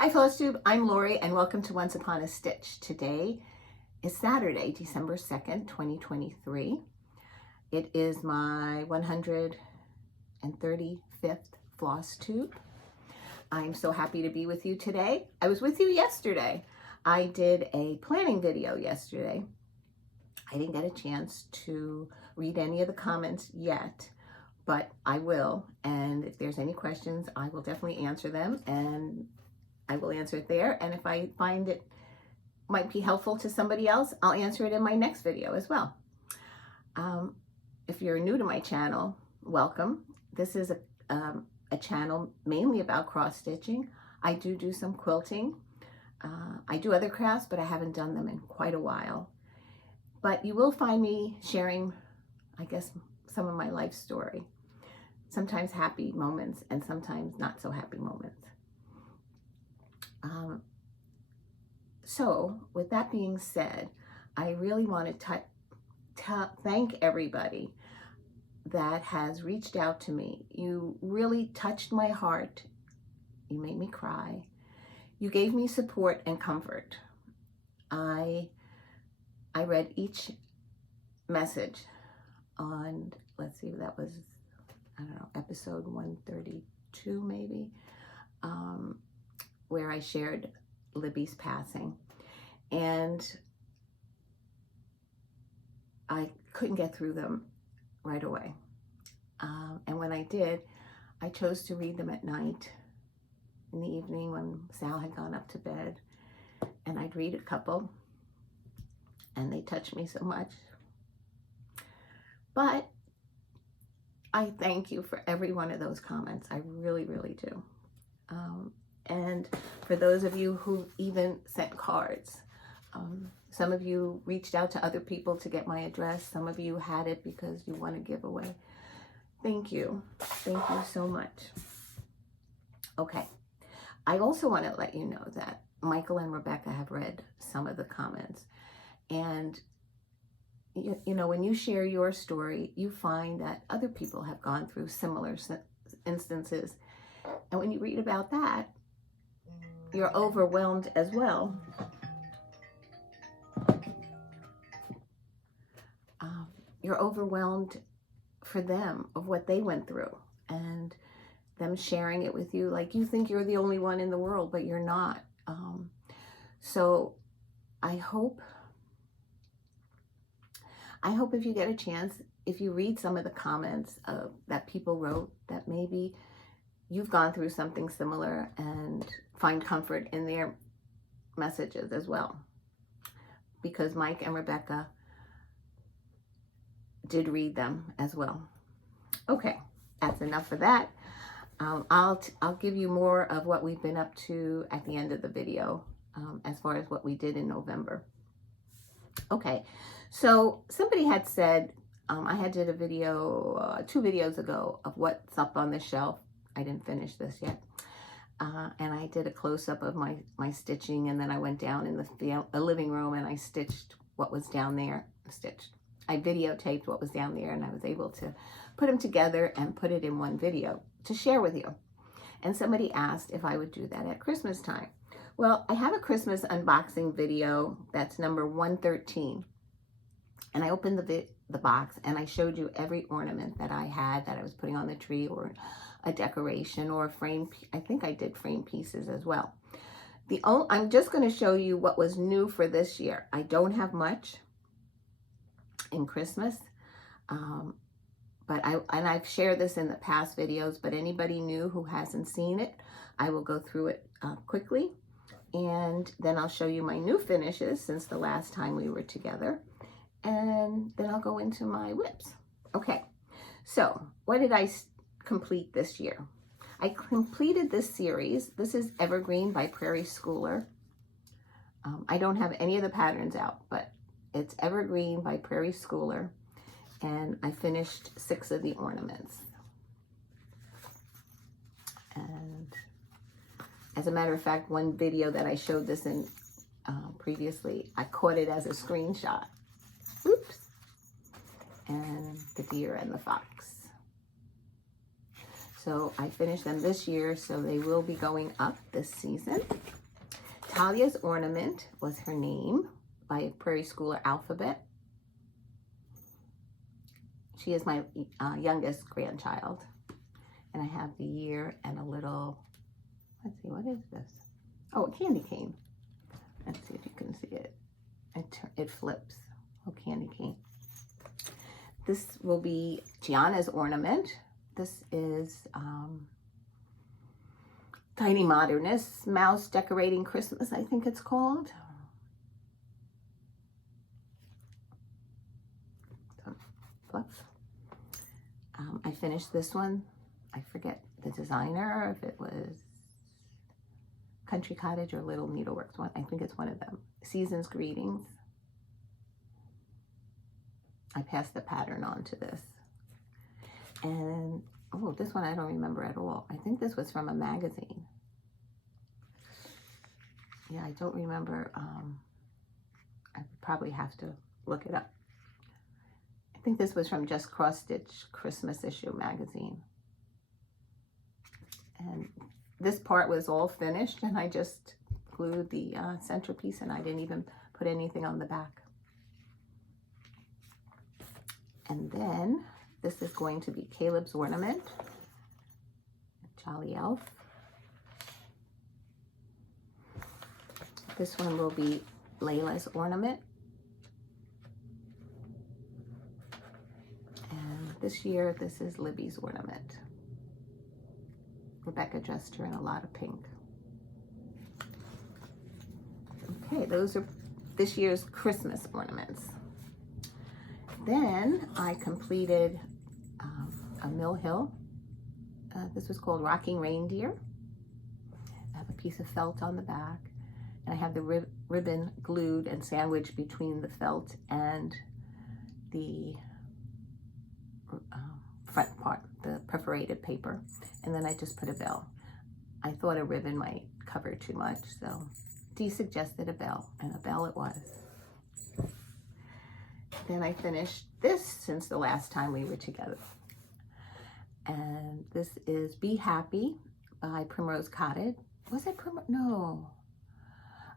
Hi Flosstube, I'm Lori and welcome to Once Upon a Stitch. Today is Saturday, December 2nd, 2023. It is my 135th Flosstube. I'm so happy to be with you today. I was with you yesterday. I did a planning video yesterday. I didn't get a chance to read any of the comments yet, but I will. And if there's any questions, I will definitely answer them, and I will answer it there. And if I find it might be helpful to somebody else, I'll answer it in my next video as well. If you're new to my channel, welcome. This is a channel mainly about cross stitching. I do some quilting. I do other crafts, but I haven't done them in quite a while. But you will find me sharing, I guess, some of my life story. Sometimes happy moments and sometimes not so happy moments. So with that being said, I really want to thank everybody that has reached out to me. You really touched my heart. You made me cry. You gave me support and comfort. I read each message on, let's see, that was, I don't know, episode 132 maybe, where I shared Libby's passing, and I couldn't get through them right away. And when I did, I chose to read them at night, in the evening when Sal had gone up to bed, and I'd read a couple, and they touched me so much. But I thank you for every one of those comments. I really, really do. And for those of you who even sent cards, some of you reached out to other people to get my address. Some of you had it because you want to give away. Thank you. Thank you so much. Okay. I also want to let you know that Michael and Rebecca have read some of the comments. And you know, when you share your story, you find that other people have gone through similar instances. And when you read about that, you're overwhelmed as well. You're overwhelmed for them of what they went through and them sharing it with you. Like, you think you're the only one in the world, but you're not. So I hope if you get a chance, if you read some of the comments that people wrote, that maybe you've gone through something similar and find comfort in their messages as well. Because Mike and Rebecca did read them as well. Okay, that's enough for that. I'll give you more of what we've been up to at the end of the video, as far as what we did in November. Okay, so somebody had said, I had did a video 2 videos ago of what's up on the shelf. I didn't finish this yet. And I did a close-up of my stitching, and then I went down in the living room and I stitched what was down there. I videotaped what was down there, and I was able to put them together and put it in one video to share with you. And somebody asked if I would do that at Christmas time. Well, I have a Christmas unboxing video that's number 113. And I opened the box and I showed you every ornament that I had that I was putting on the tree, or a decoration, or a frame. I think I did frame pieces as well. I'm just going to show you what was new for this year. I don't have much in Christmas, but I've shared this in the past videos, but anybody new who hasn't seen it, I will go through it quickly, and then I'll show you my new finishes since the last time we were together, and then I'll go into my whips. Okay, so what did I complete this year? I completed this series. This is Evergreen by Prairie Schooler. I don't have any of the patterns out, but it's Evergreen by Prairie Schooler, and I finished 6 of the ornaments. And as a matter of fact, one video that I showed this in previously, I caught it as a screenshot. Oops. And the deer and the fox. So I finished them this year, so they will be going up this season. Talia's Ornament was her name by Prairie Schooler Alphabet. She is my youngest grandchild. And I have the year and a little, let's see, what is this? Oh, a candy cane. Let's see if you can see it. It flips. Oh, candy cane. This will be Gianna's Ornament. This is Tiny Modernist Mouse Decorating Christmas, I think it's called. Fluff. I finished this one. I forget the designer, if it was Country Cottage or Little Needleworks. One, I think it's one of them. Season's Greetings. I passed the pattern on to this. And, oh, this one I don't remember at all. I think this was from a magazine. Yeah, I don't remember. I probably have to look it up. I think this was from Just Cross Stitch Christmas issue magazine. And this part was all finished, and I just glued the centerpiece, and I didn't even put anything on the back. And then this is going to be Caleb's Ornament, Jolly Elf. This one will be Layla's Ornament. And this year, this is Libby's Ornament. Rebecca dressed her in a lot of pink. Okay, those are this year's Christmas ornaments. Then I completed a Mill Hill. This was called Rocking Reindeer. I have a piece of felt on the back, and I have the ribbon glued and sandwiched between the felt and the front part, the perforated paper, and then I just put a bell. I thought a ribbon might cover too much, so Dee suggested a bell, and a bell it was. Then I finished this since the last time we were together. And this is Be Happy by Primrose Cottage. Was it Primrose? No.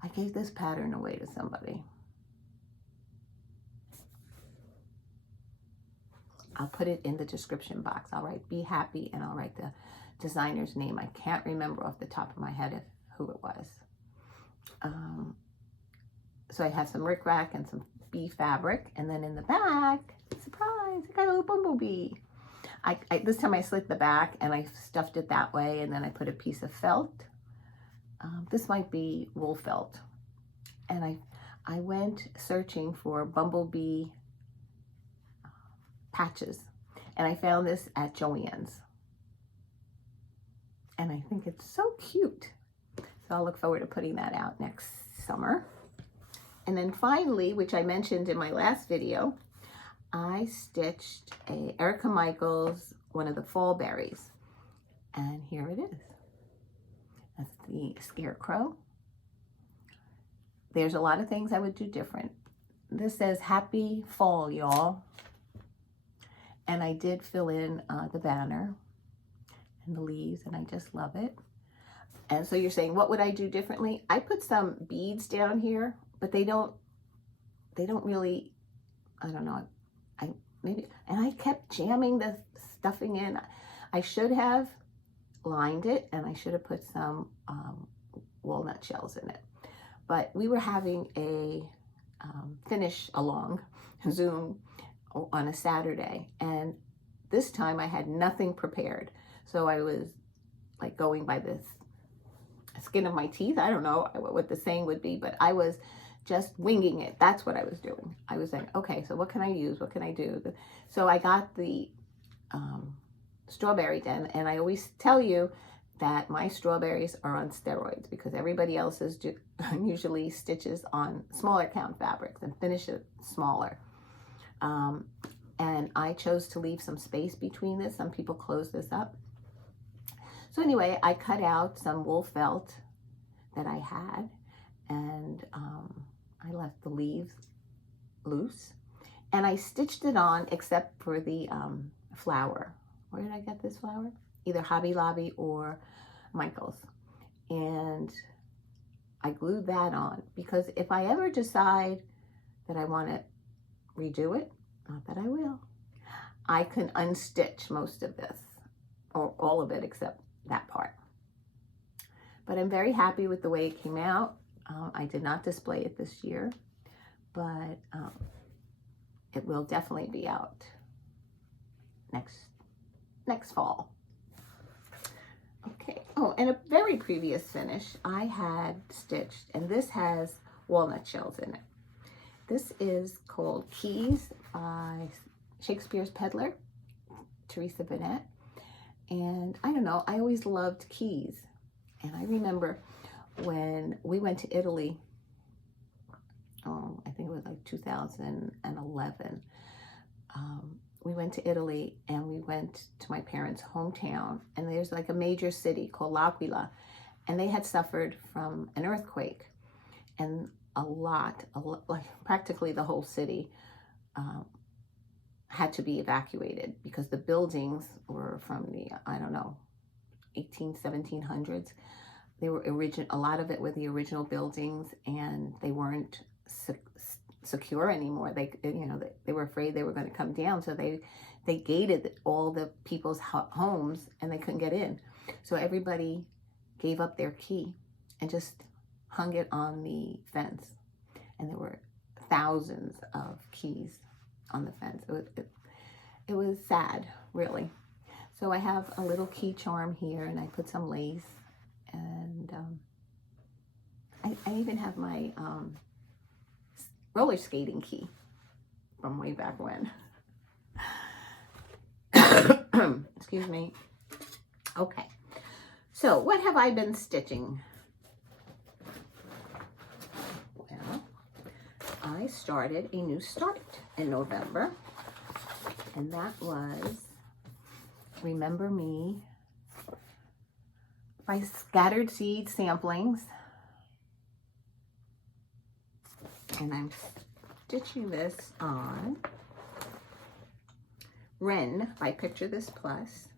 I gave this pattern away to somebody. I'll put it in the description box. I'll write Be Happy, and I'll write the designer's name. I can't remember off the top of my head who it was. So I have some rickrack and some bee fabric, and then in the back, surprise, I got a little bumblebee. This time I slit the back and I stuffed it that way, and then I put a piece of felt. This might be wool felt. And I went searching for bumblebee patches, and I found this at Joann's. And I think it's so cute. So I'll look forward to putting that out next summer. And then finally, which I mentioned in my last video, I stitched a Erica Michaels, one of the fall berries. And here it is. That's the scarecrow. There's a lot of things I would do different. This says Happy Fall, y'all. And I did fill in the banner and the leaves, and I just love it. And so you're saying, what would I do differently? I put some beads down here, but they don't really, I don't know, and I kept jamming the stuffing in. I should have lined it, and I should have put some walnut shells in it. But we were having a finish along Zoom on a Saturday, and this time I had nothing prepared. So I was like going by the skin of my teeth. I don't know what the saying would be, but I was just winging it. That's what I was doing. I was saying, okay, so what can I use? What can I do? So I got the strawberry den, and I always tell you that my strawberries are on steroids because everybody else is usually stitches on smaller count fabrics and finish it smaller. And I chose to leave some space between this. Some people close this up. So anyway, I cut out some wool felt that I had, and I left the leaves loose, and I stitched it on except for the flower. Where did I get this flower? either Hobby Lobby or Michael's. And I glued that on because if I ever decide that I want to redo it, not that I will, I can unstitch most of this, or all of it except that part. But I'm very happy with the way it came out. I did not display it this year, but it will definitely be out next fall. Okay. Oh, and a very previous finish I had stitched, and this has walnut shells in it. This is called Keys by Shakespeare's Peddler, Teresa Bennett. And I don't know, I always loved keys. And I remember when we went to Italy, I think it was like 2011. We went to Italy and we went to my parents' hometown, and there's like a major city called L'Aquila, and they had suffered from an earthquake, and like practically the whole city had to be evacuated because the buildings were from the, I don't know, 1700s. They were a lot of it were the original buildings, and they weren't secure anymore. They were afraid they were going to come down, so they gated all the people's homes, and they couldn't get in. So everybody gave up their key and just hung it on the fence, and there were thousands of keys on the fence. It was sad, really. So I have a little key charm here, and I put some lace, and I even have my roller skating key from way back when. Excuse me. Okay, so what have I been stitching? Well, I started a new start in November, and that was Remember Me by Scattered Seed Samplings. And I'm stitching this on Wren by Picture This Plus.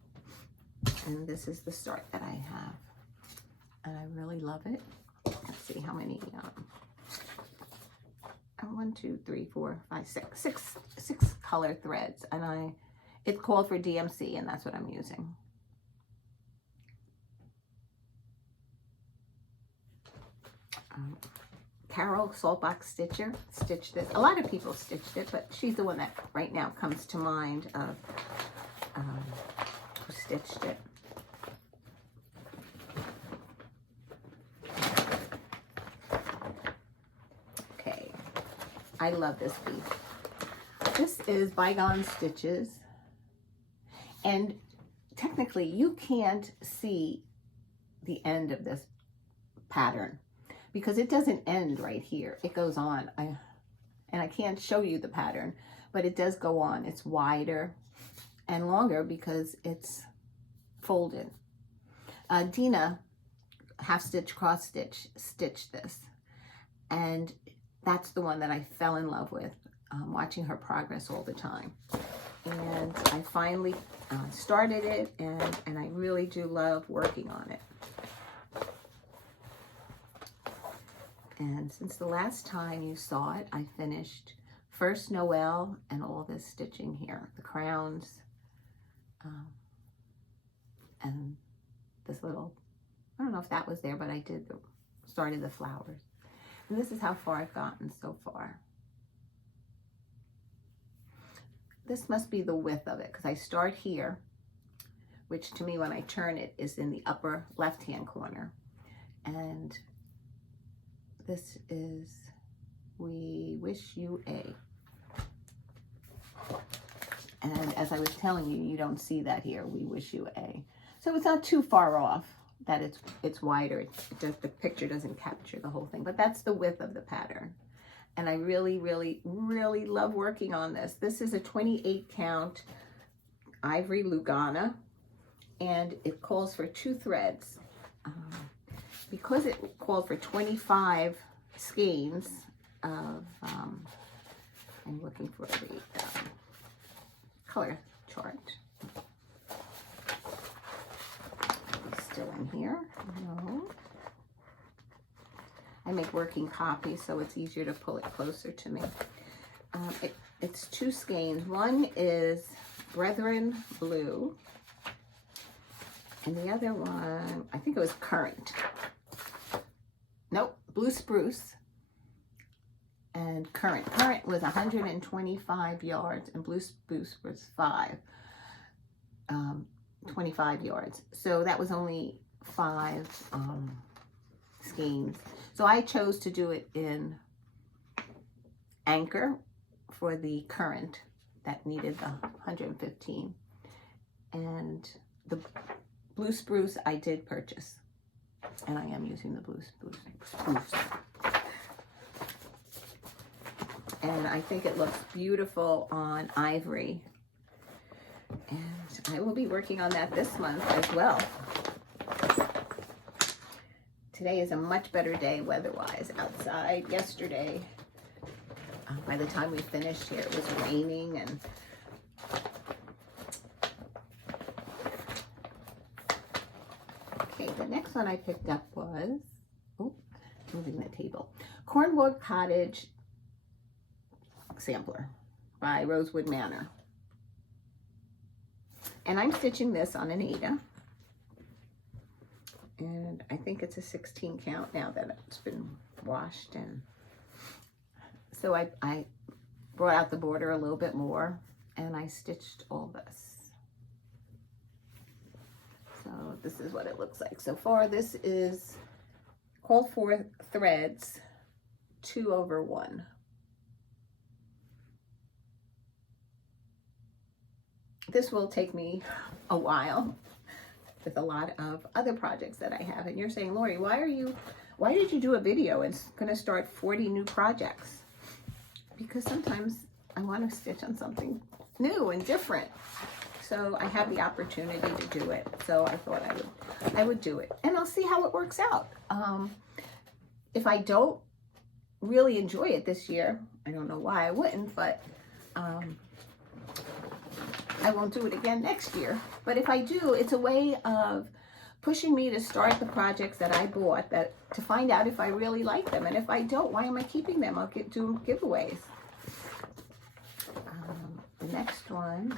And this is the start that I have. And I really love it. Let's see how many, 1, 2, 3, 4, 5, 6 color threads. And it called for DMC, and that's what I'm using. Carol Saltbox Stitcher stitched this. A lot of people stitched it, but she's the one that right now comes to mind of who stitched it. Okay, I love this piece. This is Bygone Stitches, and technically you can't see the end of this pattern because it doesn't end right here. It goes on. And I can't show you the pattern, but it does go on. It's wider and longer because it's folded. Dina half stitch, cross stitch, stitched this. And that's the one that I fell in love with, watching her progress all the time. And I finally started it, and I really do love working on it. And since the last time you saw it, I finished First Noel and all this stitching here, the crowns, and this little, I don't know if that was there, but I started the flowers. And this is how far I've gotten so far. This must be the width of it, because I start here, which to me when I turn it is in the upper left-hand corner. And this is We Wish You A. And as I was telling you, you don't see that here, We Wish You A. So it's not too far off that it's wider. The picture doesn't capture the whole thing, but that's the width of the pattern. And I really, really, really love working on this. This is a 28 count ivory Lugana, and it calls for 2 threads. Because it called for 25 skeins of, I'm looking for the color chart. still in here. No. I make working copies, so it's easier to pull it closer to me. It's two skeins. One is Brethren Blue, and the other one, I think it was Current. Nope, Blue Spruce and Current. Current was 125 yards, and Blue Spruce was 25 yards. So that was only 5 skeins. So I chose to do it in Anchor for the Current that needed the 115. And the Blue Spruce I did purchase. And I am using the Blue Spruce. And I think it looks beautiful on ivory. And I will be working on that this month as well. Today is a much better day weather-wise outside. Yesterday, by the time we finished here, it was raining. And okay, the next one I picked up was, moving the table, Cornwood Cottage Sampler by Rosewood Manor. And I'm stitching this on an Aida. And I think it's a 16 count now that it's been washed. And so I brought out the border a little bit more and I stitched all this. So this is what it looks like so far. This is called for threads 2/1. This will take me a while with a lot of other projects that I have. And you're saying, Lori, why did you do a video and going to start 40 new projects? Because sometimes I want to stitch on something new and different. So I have the opportunity to do it. So I thought I would do it. And I'll see how it works out. If I don't really enjoy it this year, I don't know why I wouldn't, but I won't do it again next year. But if I do, it's a way of pushing me to start the projects that I bought, to find out if I really like them. And if I don't, why am I keeping them? I'll do giveaways. The next one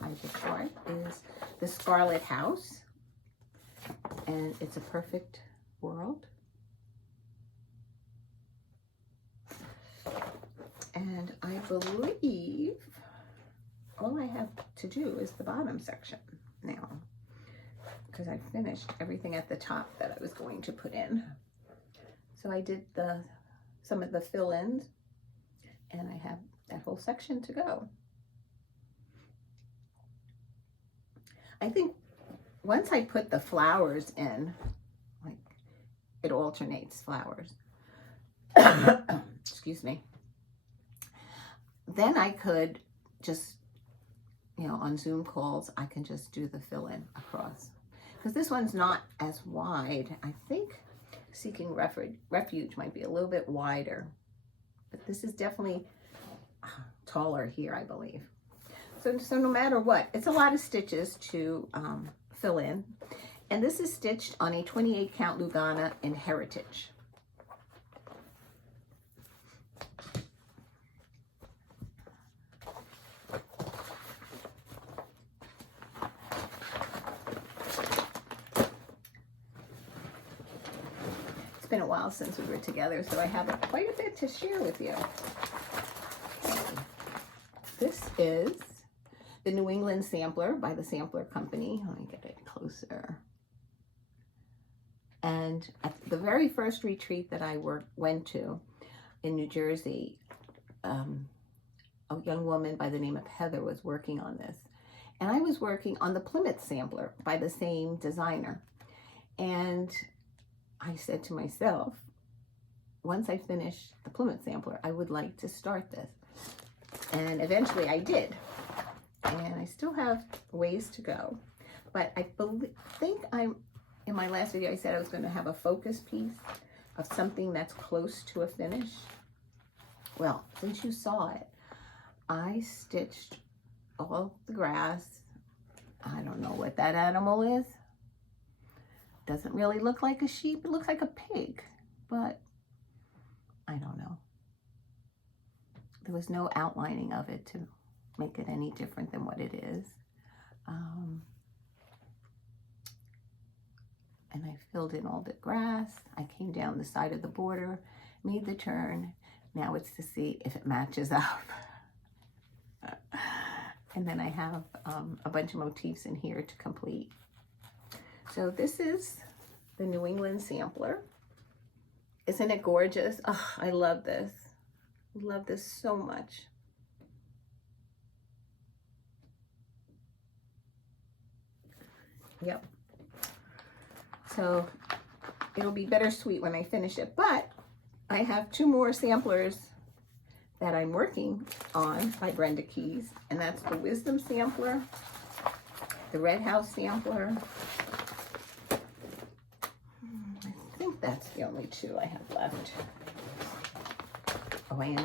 I just short is the Scarlet House. And it's a perfect world. And I believe all I have to do is the bottom section now, because I finished everything at the top that I was going to put in. So I did some of the fill-ins, and I have that whole section to go. I think once I put the flowers in, like it alternates flowers, excuse me, then I could just, on Zoom calls, I can just do the fill-in across. Because this one's not as wide. I think Seeking Refuge might be a little bit wider. But this is definitely taller here, I believe. So no matter what, it's a lot of stitches to fill in. And this is stitched on a 28 count Lugana in Heritage. It's been a while since we were together, so I have quite a bit to share with you. This is the New England Sampler by the Sampler Company. Let me get it closer. And at the very first retreat that I went to in New Jersey, a young woman by the name of Heather was working on this. And I was working on the Plymouth Sampler by the same designer. And I said to myself, once I finish the Plymouth Sampler, I would like to start this. And eventually I did. And I still have ways to go. But I think in my last video, I said I was going to have a focus piece of something that's close to a finish. Well, since you saw it, I stitched all the grass. I don't know what that animal is. doesn't really look like a sheep. It looks like a pig, but I don't know. There was no outlining of it to make it any different than what it is. And I filled in all the grass. I came down the side of the border, made the turn. Now it's to see if it matches up. And then I have a bunch of motifs in here to complete. So this is the New England sampler. Isn't it gorgeous? Oh, I love this. I love this so much. Yep. So it'll be bittersweet when I finish it, but I have 2 more samplers that I'm working on by Brenda Keys, and that's the Wisdom sampler, the Red House sampler. I think that's the only 2 I have left. Oh, I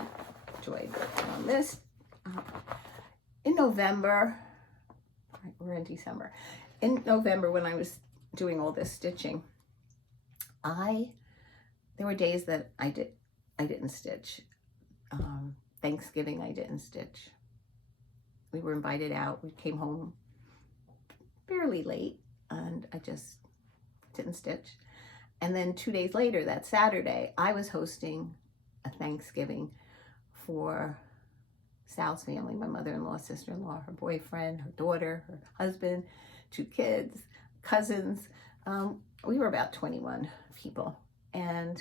enjoyed working on this. In November, we're in December. In November, when I was doing all this stitching, there were days that I didn't stitch. Thanksgiving, I didn't stitch. We were invited out. We came home fairly late, and I just didn't stitch. And then 2 days later, that Saturday, I was hosting a Thanksgiving for Sal's family, my mother-in-law, sister-in-law, her boyfriend, her daughter, her husband, 2 kids, cousins. We were about 21 people, and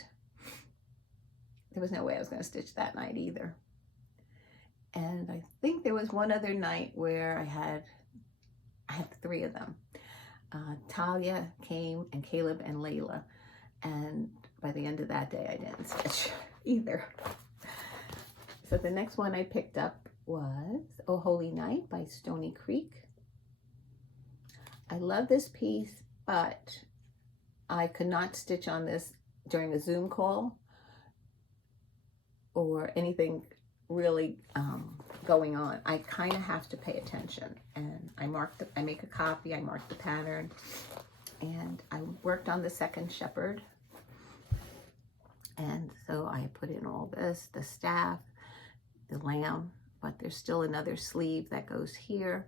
there was no way I was going to stitch that night either. And I think there was one other night where I had 3 of them. Talia came, and Caleb and Layla, and by the end of that day I didn't stitch either. So the next one I picked up was Oh Holy Night by Stony Creek. I love this piece, but I could not stitch on this during a Zoom call or anything really going on. I kind of have to pay attention, and I make a copy, I mark the pattern, and I worked on the second shepherd. And so I put in all this, the staff, the lamb, but there's still another sleeve that goes here.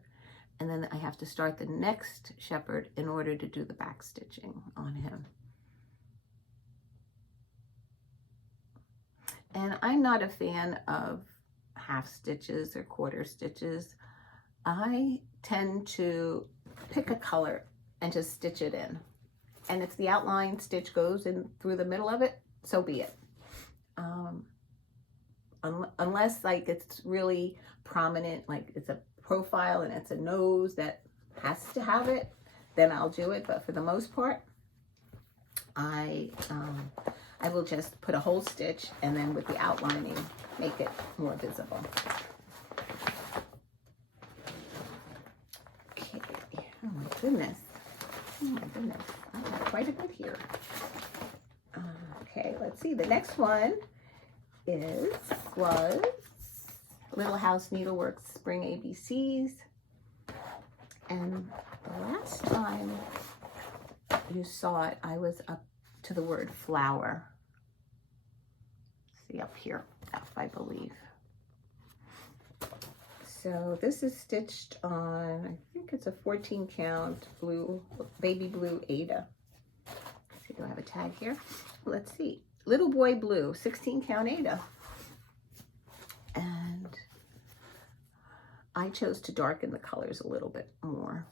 And then I have to start the next shepherd in order to do the back stitching on him. And I'm not a fan of half stitches or quarter stitches. I tend to pick a color and just stitch it in. And if the outline stitch goes in through the middle of it, so be it. Unless like it's really prominent, like it's a profile and it's a nose that has to have it, then I'll do it. But for the most part, I will just put a whole stitch and then with the outlining, make it more visible. Okay, oh my goodness. Oh my goodness, I have quite a bit here. Okay, let's see. The next one was Little House Needleworks Spring ABCs. And the last time you saw it, I was up to the word flower. See up here, F, I believe. So this is stitched on, I think it's a 14 count blue, baby blue Ada. Let's see, do I have a tag here? Let's see. Little Boy Blue, 16 count Ada. And I chose to darken the colors a little bit more.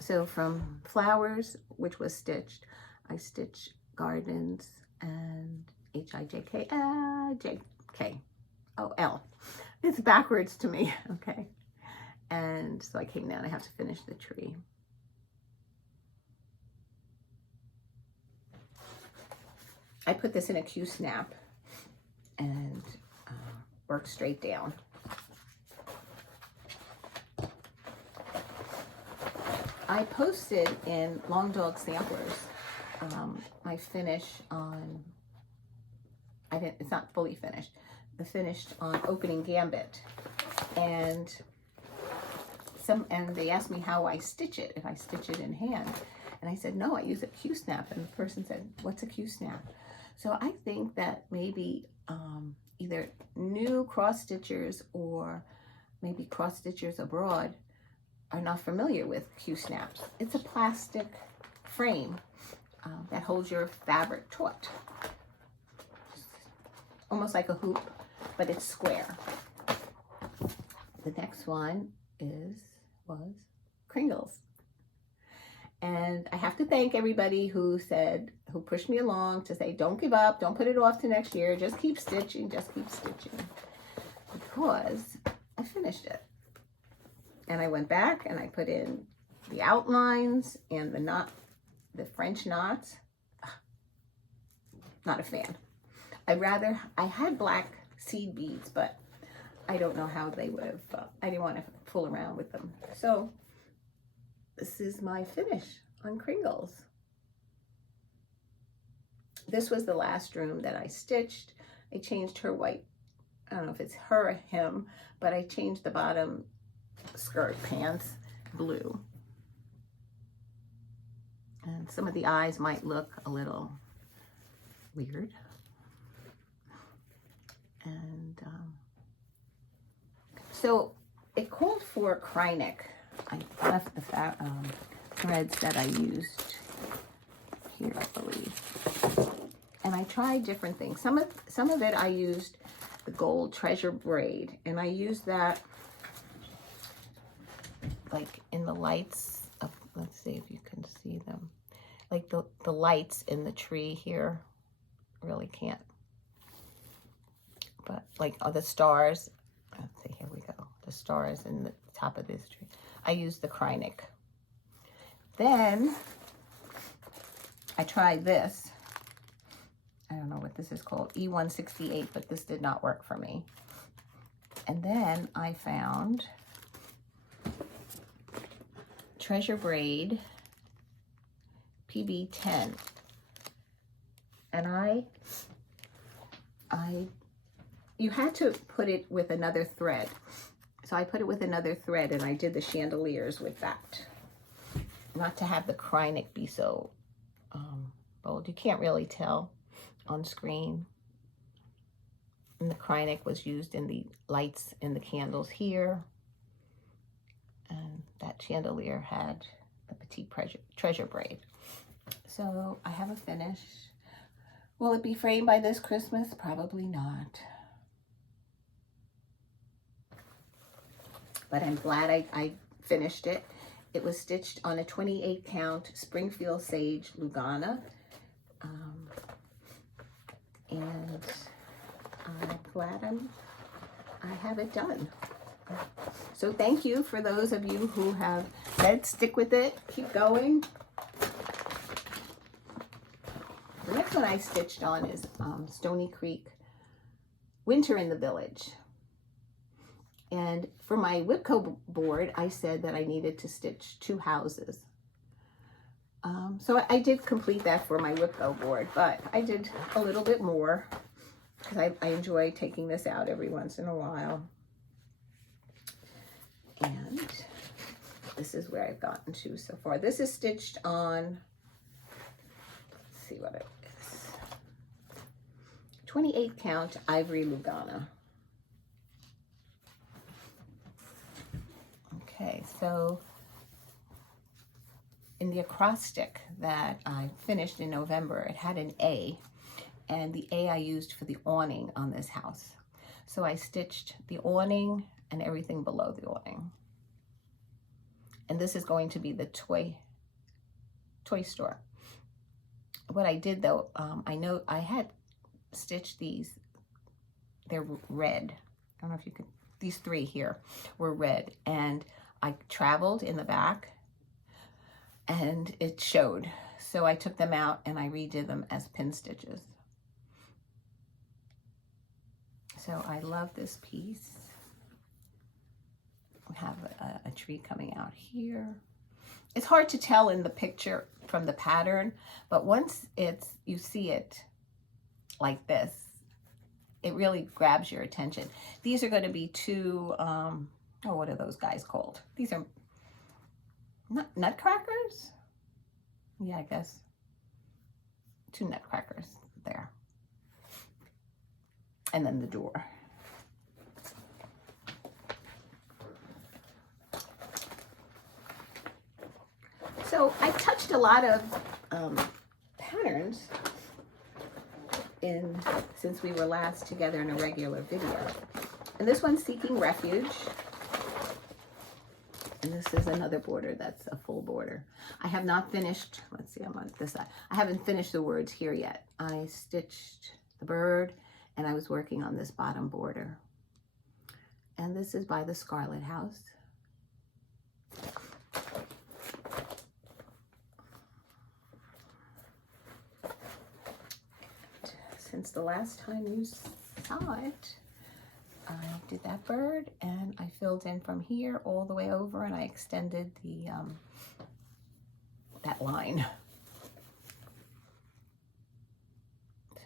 So from Flowers, which was stitched, I stitched Gardens and H-I-J-K, oh, L. It's backwards to me, okay. And so I came down, I have to finish the tree. I put this in a Q-snap and work straight down. I posted in Long Dog Samplers my finish on, it's not fully finished, the finished on Opening Gambit. And they asked me how I stitch it, if I stitch it in hand. And I said, no, I use a Q-snap. And the person said, what's a Q-snap? So I think that maybe either new cross-stitchers or maybe cross-stitchers abroad are not familiar with Q-snaps. It's a plastic frame that holds your fabric taut. Almost like a hoop, but it's square. The next one was Kringles. And I have to thank everybody who pushed me along to say, don't give up, don't put it off to next year, just keep stitching, because I finished it. And I went back and I put in the outlines and the French knots. Not a fan. I had black seed beads, but I don't know how they would have, I didn't want to fool around with them. So this is my finish on Kringles. This was the last room that I stitched. I changed her white, I don't know if it's her or him, but I changed the bottom skirt pants blue. And some of the eyes might look a little weird. And so it called for Krynic. I left the threads that I used here, I believe. And I tried different things. Some of it I used the gold treasure braid, and I used that like in the lights of, let's see if you can see them, like the lights in the tree here. Really can't, but like the stars, let's see, here we go, the stars in the top of this tree. I used the Krynic. Then I tried this. I don't know what this is called, E168, but this did not work for me. And then I found Treasure Braid PB10. And you had to put it with another thread. So I put it with another thread and I did the chandeliers with that. Not to have the Krynic be so bold. You can't really tell on screen. And the Krynic was used in the lights in the candles here. And that chandelier had the petite treasure braid. So I have a finish. Will it be framed by this Christmas? Probably not. But I'm glad I finished it. It was stitched on a 28 count Springfield Sage Lugana. And I'm glad I have it done. So thank you for those of you who have said stick with it, keep going. The next one I stitched on is Stony Creek Winter in the Village. And for my Whipco board, I said that I needed to stitch 2 houses. So I did complete that for my Whipco board, but I did a little bit more because I enjoy taking this out every once in a while. And this is where I've gotten to so far. This is stitched on, let's see what it is, 28 count Ivory Lugana. Okay, so in the acrostic that I finished in November, it had an A, and the A I used for the awning on this house. So I stitched the awning and everything below the awning. And this is going to be the toy store. What I did though, I know I had stitched these, they're red. I don't know if you could, these 3 here were red, and I traveled in the back and it showed. So I took them out and I redid them as pin stitches. So I love this piece. We have a tree coming out here. It's hard to tell in the picture from the pattern, but once you see it like this, it really grabs your attention. These are going to be 2, what are those guys called? These are nutcrackers? Yeah, I guess 2 nutcrackers there. And then the door. So I touched a lot of patterns since we were last together in a regular video. And this one's Seeking Refuge. And this is another border that's a full border. I have not finished, let's see, I'm on this side. I haven't finished the words here yet. I stitched the bird and I was working on this bottom border. And this is by the Scarlet House. Since the last time you saw it, I did that bird and I filled in from here all the way over and I extended the that line.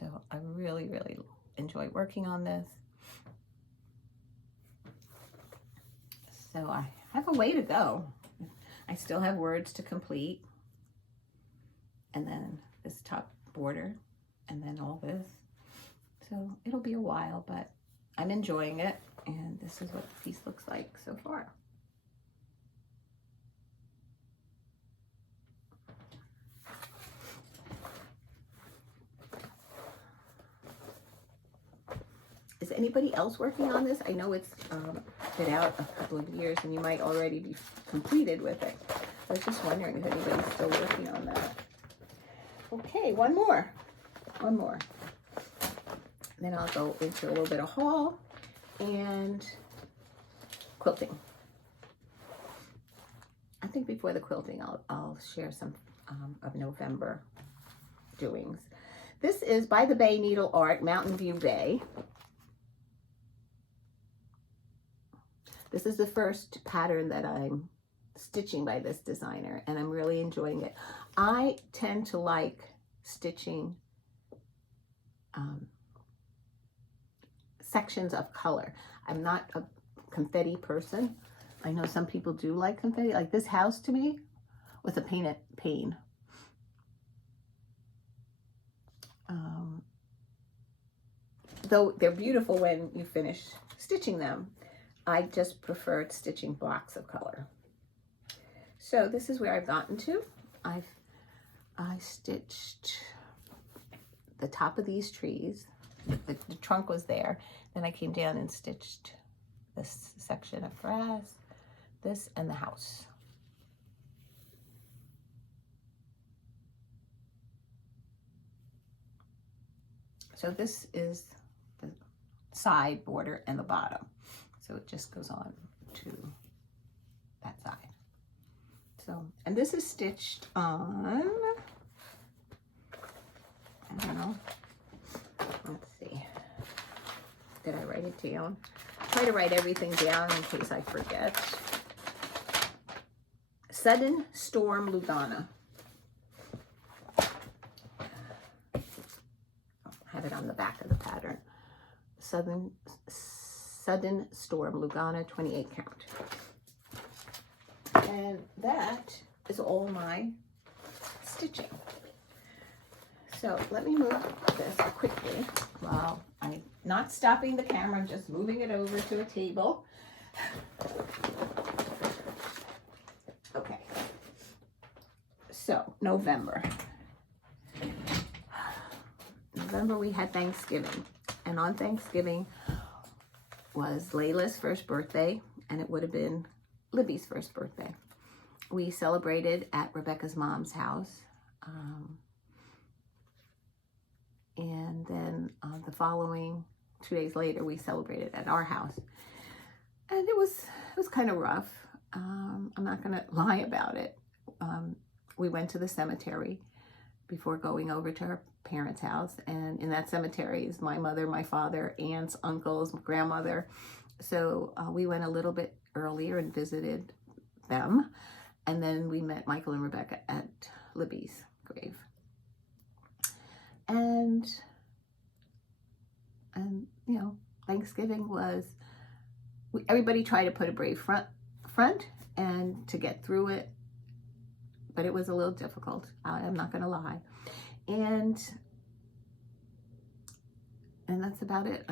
So I really, really enjoy working on this. So I have a way to go. I still have words to complete. And then this top border and then all this. So it'll be a while, but I'm enjoying it. And this is what the piece looks like so far. Is anybody else working on this? I know it's been out a couple of years and you might already be completed with it. I was just wondering if anybody's still working on that. Okay, one more. Then I'll go into a little bit of haul and quilting. I think before the quilting, I'll share some of November doings. This is by the Bay Needle Art, Mountain View Bay. This is the first pattern that I'm stitching by this designer, and I'm really enjoying it. I tend to like stitching sections of color. I'm not a confetti person. I know some people do like confetti. Like this house to me with a painted pane. Though they're beautiful when you finish stitching them, I just preferred stitching blocks of color. So this is where I've gotten to. I stitched the top of these trees. The trunk was there. Then I came down and stitched this section of grass, this, and the house. So this is the side border and the bottom. So it just goes on to that side. So, and this is stitched on, I don't know, let's see. Did I write it down? Try to write everything down in case I forget. Sudden Storm Lugana. Have it on the back of the pattern. Sudden Storm Lugana, 28 count. And that is all my stitching. So let me move this quickly while I'm not stopping the camera, I'm just moving it over to a table. Okay. So November we had Thanksgiving, and on Thanksgiving was Layla's first birthday, and it would have been Libby's first birthday. We celebrated at Rebecca's mom's house, and then the following 2 days later we celebrated at our house, and it was kind of rough. I'm not gonna lie about it. We went to the cemetery before going over to her parents' house, and in that cemetery is my mother, my father, aunts, uncles, grandmother. So we went a little bit earlier and visited them, and then we met Michael and Rebecca at Libby's grave. And you know, Thanksgiving was, everybody tried to put a brave front and to get through it but it was a little difficult. I'm not going to lie. And that's about it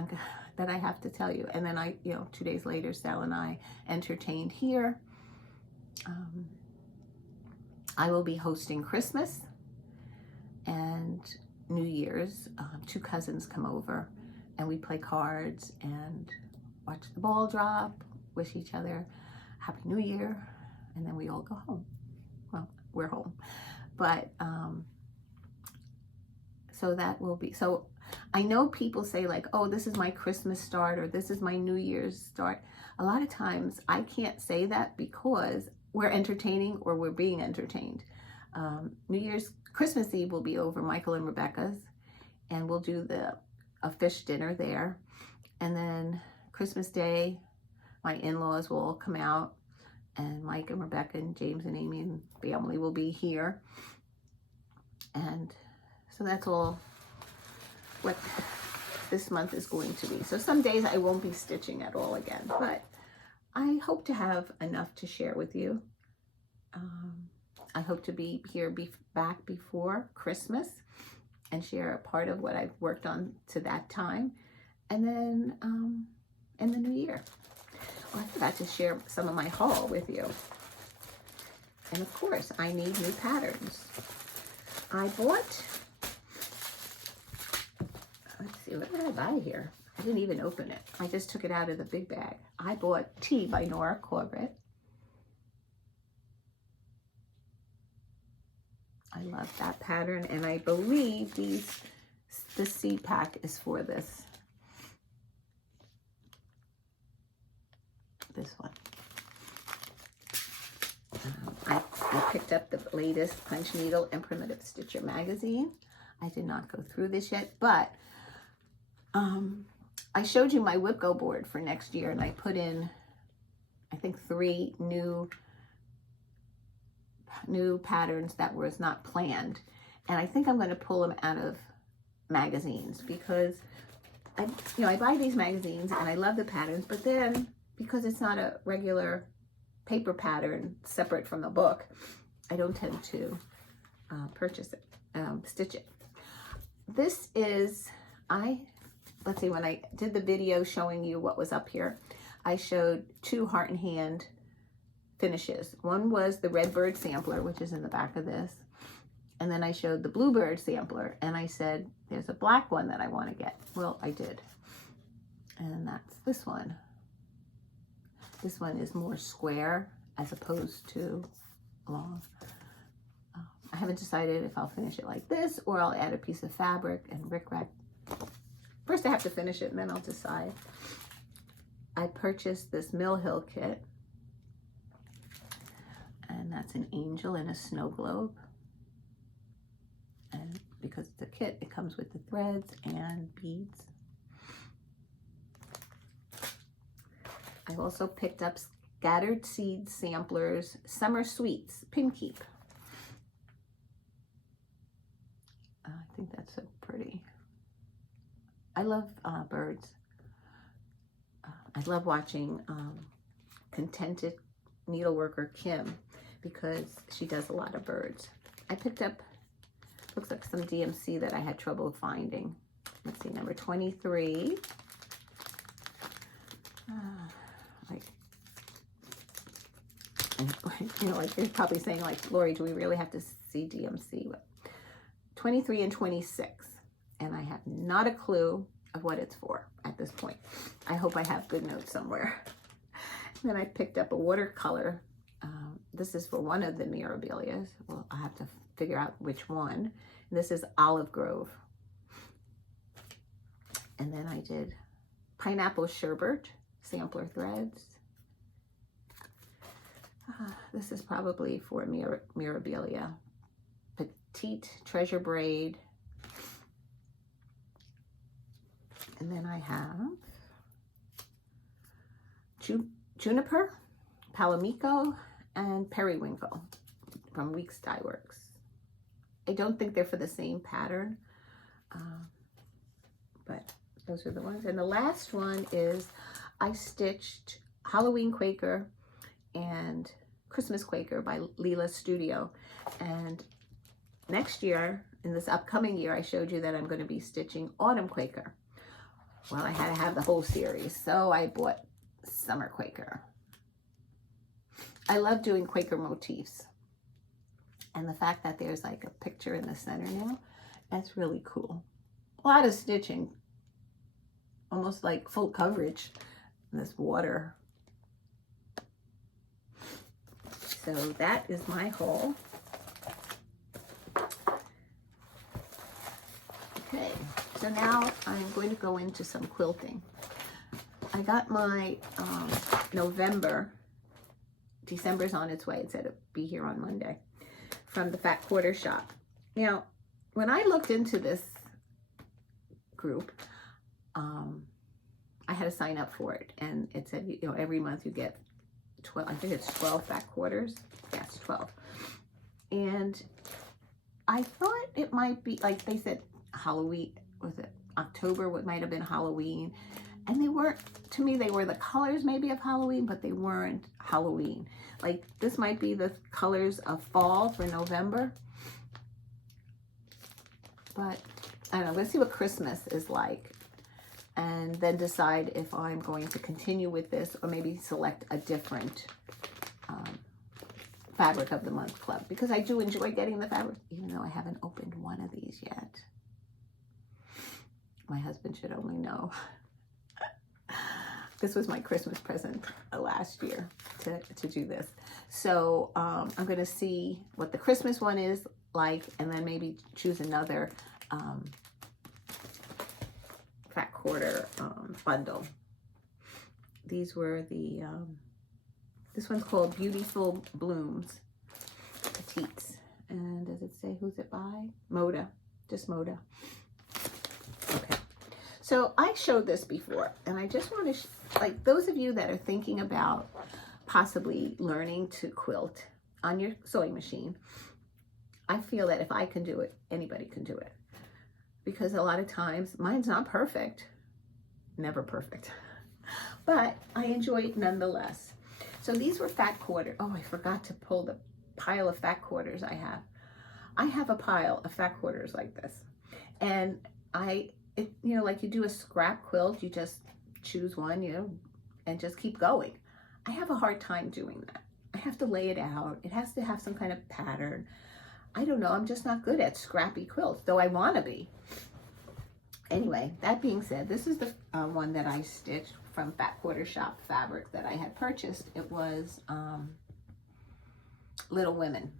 that I have to tell you. And then 2 days later, Sal and I entertained here. I will be hosting Christmas and New Year's. 2 cousins come over and we play cards and watch the ball drop, wish each other Happy New Year, and then we all go home. Well, we're home. But so that will be, so I know people say like, oh, this is my Christmas start or this is my New Year's start. A lot of times I can't say that because we're entertaining or we're being entertained. Christmas Eve will be over Michael and Rebecca's, and we'll do a fish dinner there. And then Christmas Day, my in-laws will all come out, and Mike and Rebecca and James and Amy and family will be here. And so that's all what this month is going to be. So some days I won't be stitching at all again, but I hope to have enough to share with you. I hope to be here back before Christmas and share a part of what I've worked on to that time. And then in the new year. Oh, I forgot to share some of my haul with you. And of course, I need new patterns. I bought, let's see, what did I buy here? I didn't even open it. I just took it out of the big bag. I bought Tea by Nora Corbett. I love that pattern, and I believe the seed pack is for this one. I picked up the latest Punch Needle and Primitive Stitcher magazine. I did not go through this yet, but I showed you my whip go board for next year, and I put in, I think, 3 new patterns that was not planned. And I think I'm going to pull them out of magazines because I buy these magazines and I love the patterns, but then because it's not a regular paper pattern separate from the book, I don't tend to purchase it, stitch it. This is, let's see, when I did the video showing you what was up here, I showed 2 Heart and Hand finishes. One was the Redbird sampler, which is in the back of this. And then I showed the Bluebird sampler, and I said, there's a black one that I want to get. Well, I did. And that's this one. This one is more square as opposed to long. I haven't decided if I'll finish it like this or I'll add a piece of fabric and rickrack. First I have to finish it and then I'll decide. I purchased this Mill Hill kit, and that's an angel and a snow globe. And because it's a kit, it comes with the threads and beads. I also picked up Scattered Seed Samplers Summer Sweets Pin Keep. I think that's so pretty. I love birds. I love watching Contented Needleworker Kim because she does a lot of birds. I picked up, looks like some DMC that I had trouble finding. Let's see, number 23. Like you're probably saying, like, Lori, do we really have to see DMC? 23 and 26, and I have not a clue of what it's for at this point. I hope I have good notes somewhere. Then I picked up a watercolor. This is for one of the Mirabilias. Well, I have to figure out which one. This is Olive Grove. And then I did Pineapple Sherbet sampler threads. This is probably for Mirabilia. Petite Treasure Braid. And then I have Juniper, Palomino, and Periwinkle from Weeks Dye Works. I don't think they're for the same pattern, but those are the ones. And the last one is I stitched Halloween Quaker and Christmas Quaker by Leela Studio. And next year, in this upcoming year, I showed you that I'm going to be stitching Autumn Quaker. Well, I had to have the whole series, so I bought Summer Quaker. I love doing Quaker motifs. And the fact that there's like a picture in the center now, that's really cool. A lot of stitching, almost like full coverage in this water. So that is my haul. Okay, so now I'm going to go into some quilting. I got my December's on its way. It said it'd be here on Monday from the Fat Quarter Shop. Now, when I looked into this group, I had to sign up for it, and it said, you know, every month you get 12, I think it's 12 fat quarters. Yes, 12. And I thought it might be, like they said, Halloween, was it October, what might have been Halloween. And they weren't, to me, they were the colors maybe of Halloween, but they weren't Halloween. Like, this might be the colors of fall for November. But, I don't know, let's see what Christmas is like. And then decide if I'm going to continue with this or maybe select a different Fabric of the Month Club. Because I do enjoy getting the fabric, even though I haven't opened one of these yet. My husband should only know. This was my Christmas present last year to do this. So I'm going to see what the Christmas one is like, and then maybe choose another fat quarter bundle. These were the, this one's called Beautiful Blooms Petites. And does it say who's it by? Moda, just Moda. Okay. So I showed this before, and I just want to, like those of you that are thinking about possibly learning to quilt on your sewing machine, I feel that if I can do it, anybody can do it. Because a lot of times, mine's not perfect, never perfect, but I enjoy it nonetheless. So these were fat quarter. Oh, I forgot to pull the pile of fat quarters I have. I have a pile of fat quarters like this. And you know, like you do a scrap quilt, you just choose one, you know, and just keep going. I have a hard time doing that. I have to lay it out. It has to have some kind of pattern. I don't know, I'm just not good at scrappy quilts, though I want to be. Anyway, that being said, this is the one that I stitched from Fat Quarter Shop fabric that I had purchased. It was Little Women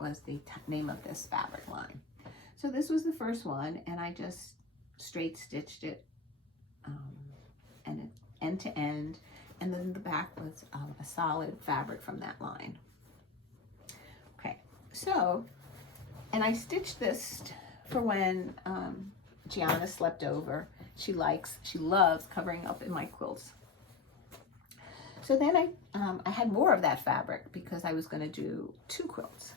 was the name of this fabric line. So this was the first one, and I just straight stitched it and end to end, and then the back was a solid fabric from that line. Okay, so, and I stitched this for when Gianna slept over. She loves covering up in my quilts. So then I had more of that fabric because I was going to do 2 quilts.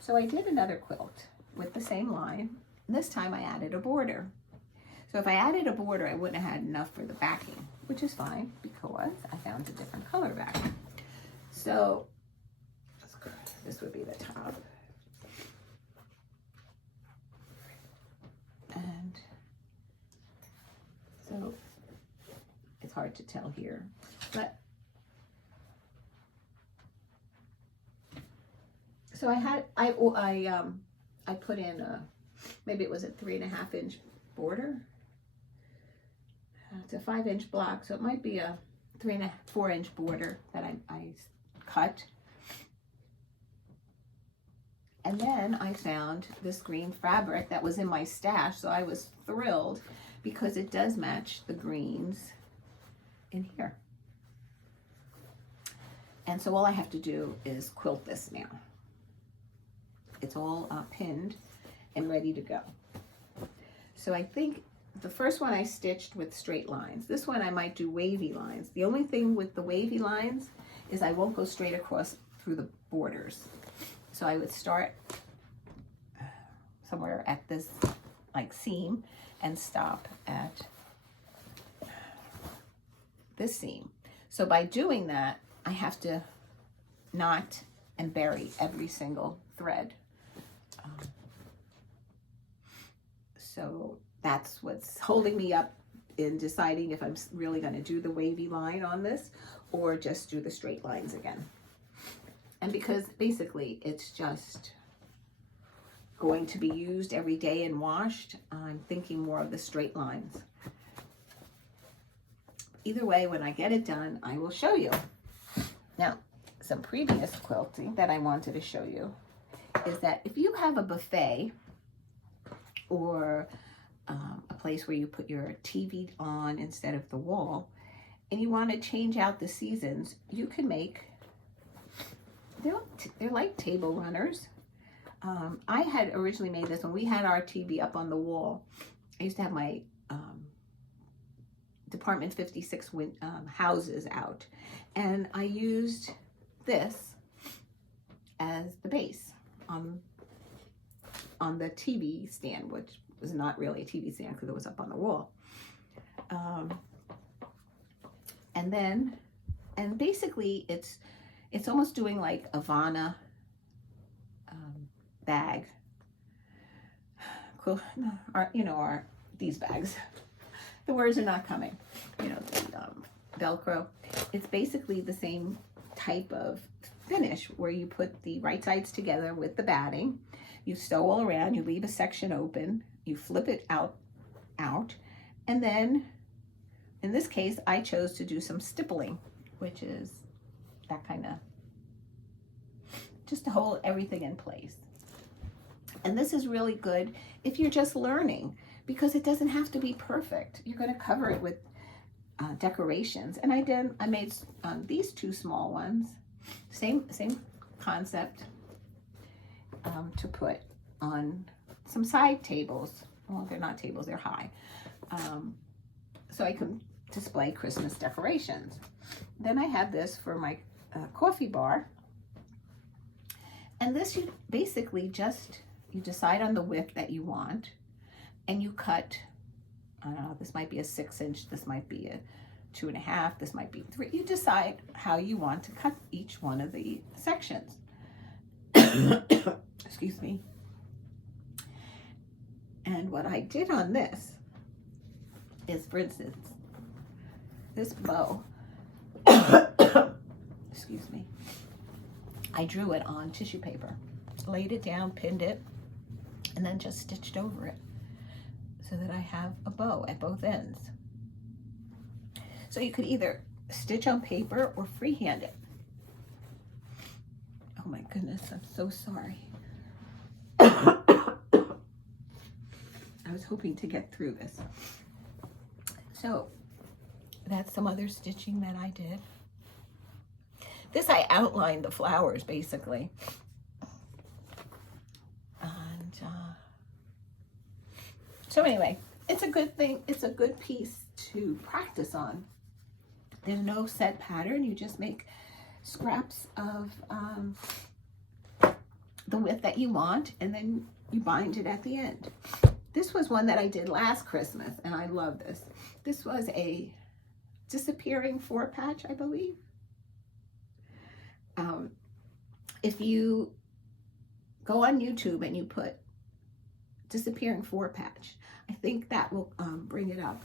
So I did another quilt with the same line. This time I added a border. So if I added a border, I wouldn't have had enough for the backing, which is fine because I found a different color backing. So this would be the top. And so it's hard to tell here, but so I put in maybe it was a 3.5 inch border. It's a 5 inch block, so it might be a 4 inch border that I cut. And then I found this green fabric that was in my stash, so I was thrilled because it does match the greens in here. And so all I have to do is quilt this now. It's all pinned and ready to go. So I think the first one I stitched with straight lines. This one I might do wavy lines. The only thing with the wavy lines is I won't go straight across through the borders. So I would start somewhere at this like seam and stop at this seam. So by doing that, I have to not and bury every single thread. So that's what's holding me up in deciding if I'm really going to do the wavy line on this or just do the straight lines again. And because basically it's just going to be used every day and washed, I'm thinking more of the straight lines. Either way, when I get it done, I will show you. Now, some previous quilting that I wanted to show you is that if you have a buffet or a place where you put your TV on instead of the wall, and you want to change out the seasons, you can make, they're like table runners. I had originally made this when we had our TV up on the wall. I used to have my Department 56 houses out, and I used this as the base on the TV stand, which was not really a TV stand because it was up on the wall. And basically it's almost doing like a Vanna bag, cool, or these bags. The words are not coming, the Velcro. It's basically the same type of finish where you put the right sides together with the batting, you sew all around, you leave a section open, you flip it out, and then in this case I chose to do some stippling, which is that kind of just to hold everything in place. And this is really good if you're just learning, because it doesn't have to be perfect. You're going to cover it with decorations. And I made these two small ones, same concept, to put on some side tables. Well, they're not tables, they're high. So I can display Christmas decorations. Then I have this for my coffee bar. And this, you basically just, you decide on the width that you want, and you cut, I don't know, this might be a 6-inch, this might be a 2.5, this might be 3. You decide how you want to cut each one of the sections. Excuse me. And what I did on this is, for instance, this bow, excuse me, I drew it on tissue paper, laid it down, pinned it, and then just stitched over it so that I have a bow at both ends. So you could either stitch on paper or freehand it. Oh my goodness, I'm so sorry. I was hoping to get through this. So that's some other stitching that I did. This, I outlined the flowers basically. And so anyway, it's a good thing. It's a good piece to practice on. There's no set pattern. You just make scraps of the width that you want, and then you bind it at the end. This was one that I did last Christmas, and I love this. This was a disappearing 4-patch, I believe. If you go on YouTube and you put disappearing 4-patch, I think that will bring it up.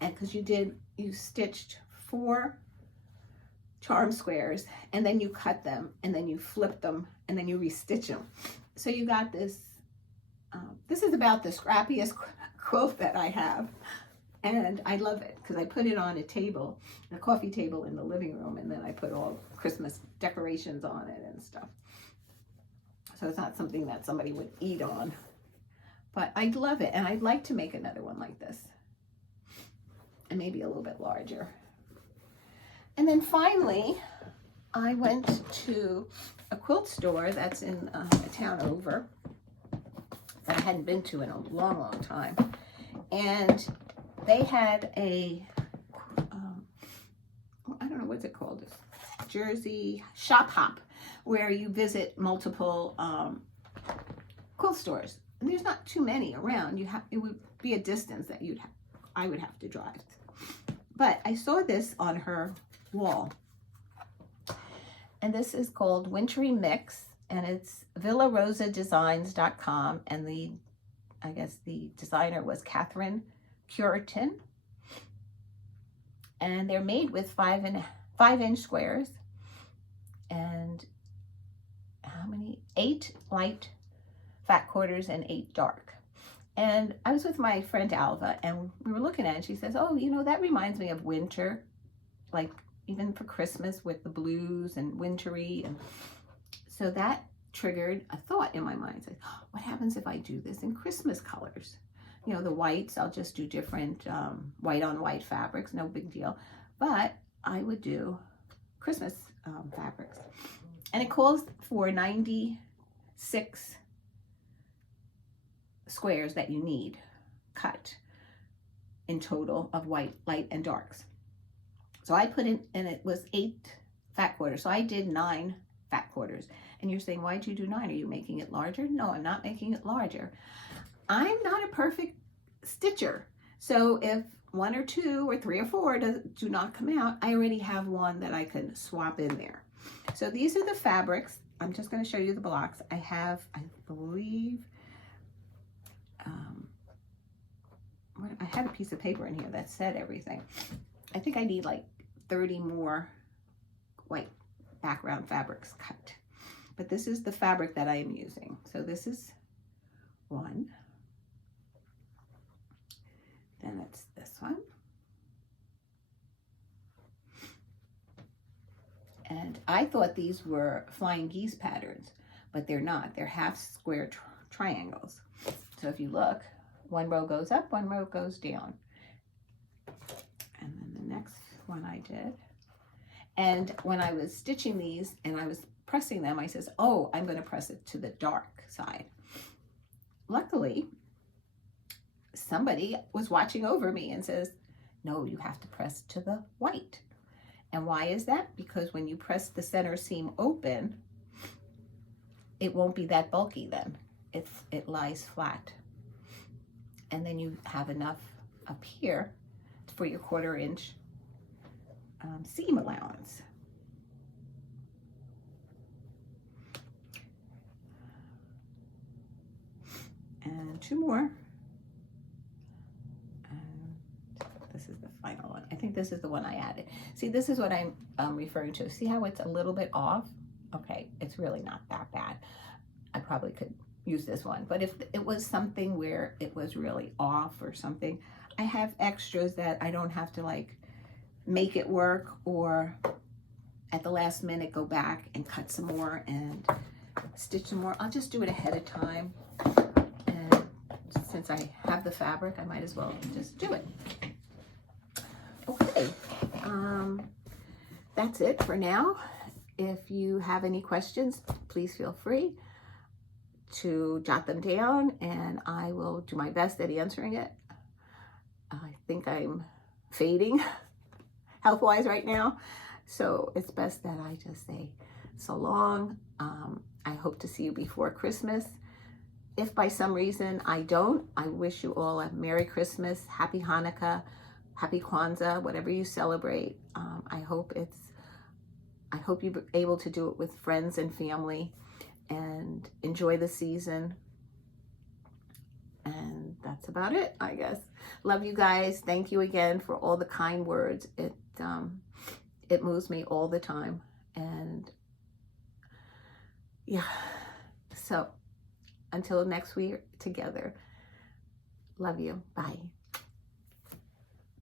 And because you stitched 4 charm squares, and then you cut them, and then you flip them, and then you restitch them. So you got this, this is about the scrappiest quilt that I have. And I love it because I put it on a table, a coffee table in the living room, and then I put all Christmas decorations on it and stuff. So it's not something that somebody would eat on, but I love it. And I'd like to make another one like this, and maybe a little bit larger. And then finally, I went to a quilt store that's in a town over that I hadn't been to in a long, long time. And they had a, I don't know, what's it called? Jersey shop hop, where you visit multiple quilt stores. And there's not too many around. It would be a distance that I would have to drive. But I saw this on her wall. And this is called Wintry Mix, and it's villarosadesigns.com, and I guess the designer was Catherine Quilting. And they're made with 5-inch squares, and how many? 8 light fat quarters and 8 dark. And I was with my friend Alva, and we were looking at it, and she says, oh, you know, that reminds me of winter, like even for Christmas with the blues and wintry. And so that triggered a thought in my mind. Like, oh, what happens if I do this in Christmas colors? You know, the whites, I'll just do different white on white fabrics, no big deal. But I would do Christmas fabrics. And it calls for 96 squares that you need cut in total of white, light, and darks. So I put in, and it was 8 fat quarters. So I did 9 fat quarters. And you're saying, why'd you do 9? Are you making it larger? No, I'm not making it larger. I'm not a perfect stitcher. So if 1 or 2 or 3 or 4 do not come out, I already have one that I can swap in there. So these are the fabrics. I'm just going to show you the blocks. I have, I believe, I had a piece of paper in here that said everything. I think I need like 30 more white background fabrics cut. But this is the fabric that I am using. So this is 1. Then it's this one. And I thought these were flying geese patterns, but they're not. They're half square triangles. So if you look, 1 row goes up, 1 row goes down. And then the next one I did. And when I was stitching these and I was pressing them, I says, oh, I'm going to press it to the dark side. Luckily, somebody was watching over me and says, no, you have to press to the white. And why is that? Because when you press the center seam open, it won't be that bulky then. It lies flat. And then you have enough up here for your 1/4 inch seam allowance. And 2 more. This is the final one. I think this is the one I added. See, this is what I'm referring to. See how it's a little bit off? Okay, it's really not that bad. I probably could use this one. But if it was something where it was really off or something, I have extras that I don't have to like make it work or at the last minute go back and cut some more and stitch some more. I'll just do it ahead of time. And since I have the fabric, I might as well just do it. Okay, that's it for now. If you have any questions, please feel free to jot them down and I will do my best at answering it. I think I'm fading health-wise right now, so it's best that I just say so long. I hope to see you before Christmas. If by some reason I don't, I wish you all a Merry Christmas, Happy Hanukkah, Happy Kwanzaa, whatever you celebrate. I hope you're able to do it with friends and family and enjoy the season. And that's about it, I guess. Love you guys. Thank you again for all the kind words. It moves me all the time. And yeah, so until next week together, love you. Bye.